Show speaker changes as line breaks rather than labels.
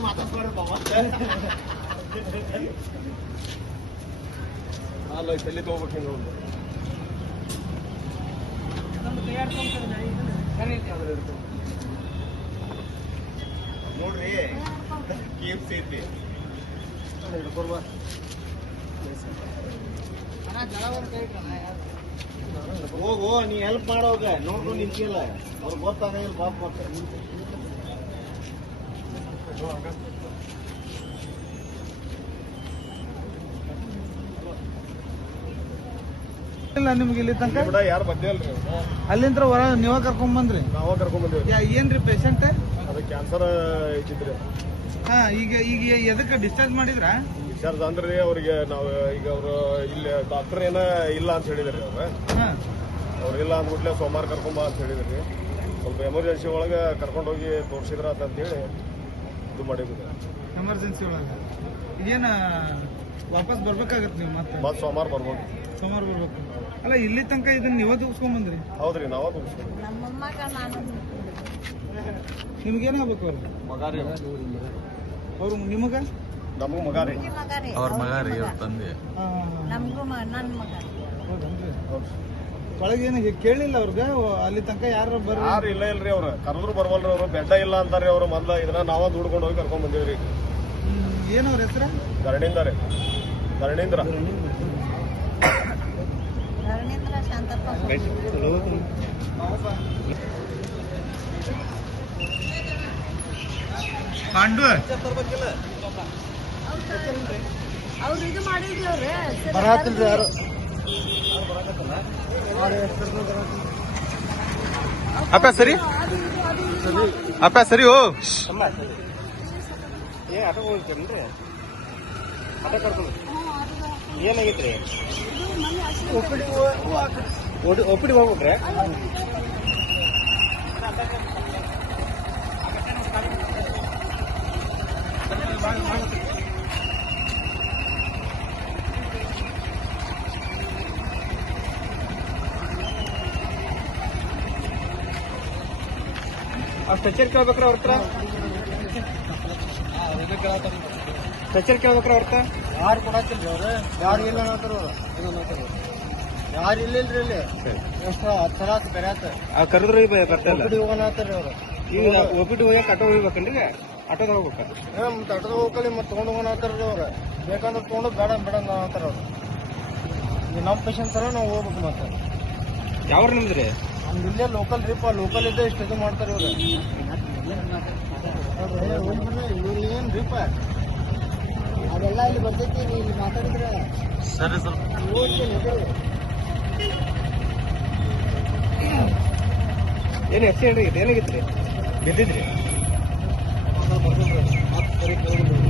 ಮಾತಾಡ್ಸ್ಬಾರ್ದಪ್ಪ ಮತ್ತೆ
ಅಲ್ಲ
ಕೇಮ್ ಯಾರ್ ಹೋಗೋ, ನೀ ಹೆಲ್ಪ್ ಮಾಡೋಗ ನೋಡ್ಕೊಂಡು ನಿಂತಿಲ್ಲ ಅವ್ರು ಗೊತ್ತಾಗಿಲ್ಲ ಬಾಪ್ ಮತ್ತೆ
ಇಲ್ಲ ನಿಮ್ಗೆ ಇಲ್ಲಿ ತನಕ?
ಬಿಡ ಯಾರು ಬಂದಿಲ್ರಿ
ಅಲ್ಲಿಂದ ಹೊರ ನೀವ ಕರ್ಕೊಂಡ್ ಬಂದ್ರಿ?
ನಾವ ಕರ್ಕೊಂಡ್
ಬಂದ್ರಿ ಏನ್ರಿ ಪೇಷಂಟ್
ಅದು ಕ್ಯಾನ್ಸರ್ ಇದ್ದಿದ್ರಿ.
ಹಾ ಈಗ ಈಗ ಎದಕ್ಕೆ ಡಿಸ್ಚಾರ್ಜ್ ಮಾಡಿದ್ರ?
ಡಿಸ್ಚಾರ್ಜ್ ಅಂದ್ರೆ ಅವ್ರಿಗೆ ನಾವು ಈಗ ಅವರು ಇಲ್ಲಿ ಡಾಕ್ಟರ್ ಏನ ಇಲ್ಲ ಅಂತ ಹೇಳಿದ್ರಿ ಅವ್ರ.
ಹಾ.
ಅವ್ರು ಇಲ್ಲ ಅಂದ್ಬಿಟ್ಲೆ ಸೋಮವಾರ ಕರ್ಕೊಂಬ ಅಂತ ಹೇಳಿದ್ರಿ. ಸ್ವಲ್ಪ ಎಮರ್ಜೆನ್ಸಿ ಒಳಗೆ ಕರ್ಕೊಂಡು ಹೋಗಿ ತೋರಿಸಿದ್ರ ಅಂತೇಳಿ. ಇದು ಮಾಡಿದ್ವಿ
ಎಮರ್ಜೆನ್ಸಿ ಒಳಗೆ. ಏನ ವಾಪಸ್ ಬರ್ಬೇಕಾಗತ್ತೆ ನೀವು ಮತ್ತೆ?
ಮತ್ತೆ ಸೋಮವಾರ ಬರ್ಬೋದು.
ಸೋಮವಾರ ಬರ್ಬೇಕು. ಅಲ್ಲ ಇಲ್ಲಿ ತನಕ ಇದನ್ನ ಇವತ್ತು ತೂಸ್ಕೊಂಡ್ ಬಂದ್ರಿ
ಹೌದ್ರಿ ನಾವ
ನಿಮ್ಗೇನಾಗ್ಬೇಕು ಅವ್ರು
ಮಗಾರಿ
ಅವ್ರು. ನಿಮಗ?
ನಮಗೂ
ಮಗಾರಿ.
ಅವ್ರ ಮಗ ರೀ
ಅವ್ರ
ಅವ್ರ ತಂದೆ
ನಮಗೂ ನನ್ನ ಮಗ.
ಹೌದನ್ರಿ?
ಹೌದು.
ಒಳಗೇನು ಕೇಳಿಲ್ಲ ಅವ್ರಿಗೆ. ಅಲ್ಲಿ ತನಕ ಯಾರು ಬರ್ರಿ?
ಯಾರು ಇಲ್ಲ ಇಲ್ರಿ ಅವ್ರು. ಕರೆದ್ರು ಬರ್ವಲ್ರಿ ಅವರು. ಬೆಡ್ಡ ಇಲ್ಲ ಅಂತಾರ್ರಿ ಅವ್ರು ಮೊದ್ಲ. ಇದನ್ನ ನಾವ ದುಡ್ಕೊಂಡು ಹೋಗಿ ಕರ್ಕೊಂಡ್ ಬಂದೇವ್ರಿ.
ಹ್ಮ್, ಏನ್ ಅವ್ರ ಹೆಸರ?
ಧರಣಿಂದ ರೀ. ಧರಣಿಂದ್ರ.
ಧರಣೇಂದ್ರ ಶಾಂತಪ್ಪ
ಪಾಂಡು.
ಅವ್ರು ಇದು
ಬರಾತಿಲ್ರಿ ಯಾರು?
ಅಪ್ಪ ಸರಿ? ಅಪ್ಪ ಸರಿ ಓ.
ಏ ಆಟೋ ಹೋಗ್ತೀರೇನ್ರಿ ಆಟೋ ಕರ್ಕೊಂಡು ಏನಾಗೈತ್ರಿ? ಒಪ್ಪಿಡಿ ಒಪ್ಪಿಡಿ ಹೋಗ್ಬಿಟ್ರೆ ಆ ಸ್ಟ್ರೆಚರ್ ಕೇಳ್ಬೇಕ್ರ ಅವ್ರ ಹತ್ರ? ಸ್ಟ್ರೆಚರ್ ಕೇಳ್ಬೇಕ್ರ ಅವ್ರ ಹತ್ರ?
ಯಾರು ಕೊಡತ್ತಿಲ್ರಿ ಅವ್ರು? ಯಾರು ಇಲ್ಲ ಯಾರು ಇಲ್ಲಿಲ್ರಿ ಇಲ್ಲಿ? ಎಷ್ಟು ಹತ್ತು ಸಲ ಆತು ಕರ್ಯಾತ
ಆ ಕರೆದ್ರು ಬರ್ತಾ ಇಲ್ಲ.
ಒಬ್ಬಡಿ ಹೋಗೋಣ ಆತಾರ್ರಿ ಅವ್ರು.
ಈಗ ಒಬ್ಬಿಟ್ಟು ಹೋಗಿ ಆಟೋ ಹೋಗ್ಬೇಕನ್ರಿ ಆಟೋದ ಹೋಗ್ಬೇಕ?
ಮತ್ತೆ ಆಟೋದ ಹೋಗಲಿ ಮತ್ತೆ ತೊಗೊಂಡು ಹೋಗೋಣ ಅವ್ರು. ಬೇಕಂದ್ರೆ ತೊಗೊಂಡು ಬೇಡ ಬೇಡ ಅಂತಾರ ಅವ್ರು. ಈಗ ನಮ್ಮ ಪೇಷನ್ ಸಲ ನಾವು ಹೋಗ್ಬೇಕು ಮತ್ತೆ.
ಯಾವ ನಿಮ್ದ್ರಿ?
ನಮ್ದು ಇಲ್ಲೇ ಲೋಕಲ್ ರೀಪ ಲೋಕಲ್ ಇದ್ದೇ ಇಷ್ಟು ಇದು ಮಾಡ್ತಾರೆ ಇವ್ರು. ಏನು ರೀಪ ಅದೆಲ್ಲ ಇಲ್ಲಿ ಬರ್ತೈತಿ ನೀವು ಇಲ್ಲಿ ಮಾತಾಡಿದ್ರೆ.
ಸರಿ ಸ್ವಲ್ಪ
ಏನು ಎಕ್ಸಿಡೆಂಟ್ ಆಗೈತೆ ರೀ? ಬಿದ್ದಿದ್ರಿ.
ಮತ್ತೆ